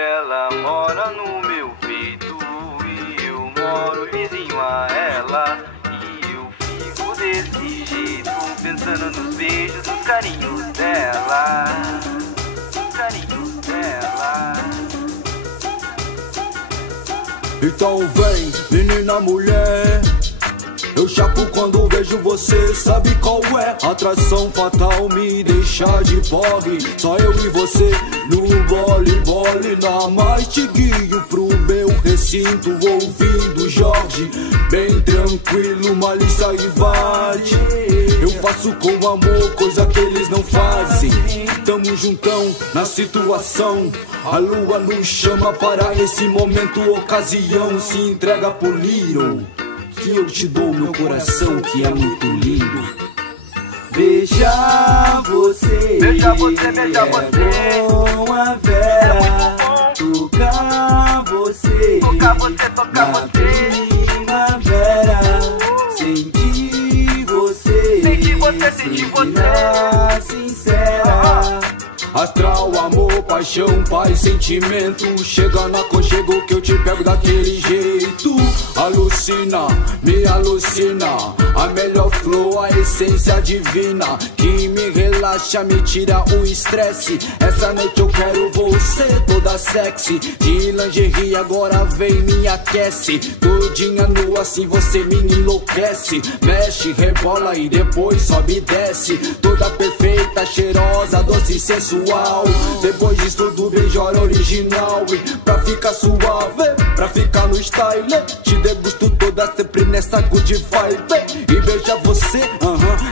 ela mora no meu peito e eu moro vizinho a ela. E eu fico desse jeito, pensando nos beijos, nos carinhos dela. Nos carinhos dela. Então vem, menina mulher, eu chapo quando vejo você, sabe qual é? Atração fatal me deixa de porre. Só eu e você no bole, na mais te guio pro meu recinto, ouvindo Jorge, bem tranquilo, malícia e vade. Eu faço com amor, coisa que eles não fazem. Tamo juntão na situação, a lua nos chama para esse momento, ocasião. Se entrega por Little, que eu te dou meu coração, que é muito lindo. Beijar você, Beijar você, beijar você. É bom a Vera. Tocar você, Tocar você, tocar na você. primavera. Sentir você, Sentir você, sentir você. na sincera. Astral, amor, paixão, paz, sentimento. Chega no aconchego que eu te pego daquele jeito. Alucina, me alucina. A melhor flow, a essência divina, que me relaxa, me tira o estresse. Essa noite eu quero você toda sexy, de lingerie agora vem me aquece. Todinha nua assim você me enlouquece. Mexe, rebola e depois sobe e desce. Toda perfeita, cheirosa, doce e sensual. Depois disso tudo beijora original. E pra ficar suave, pra ficar no style, te degusto toda sempre nessa good vibe. E beijar você,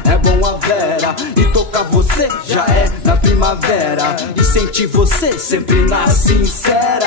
é bom a Vera. E tocar você já é na primavera. E sentir você sempre na sincera.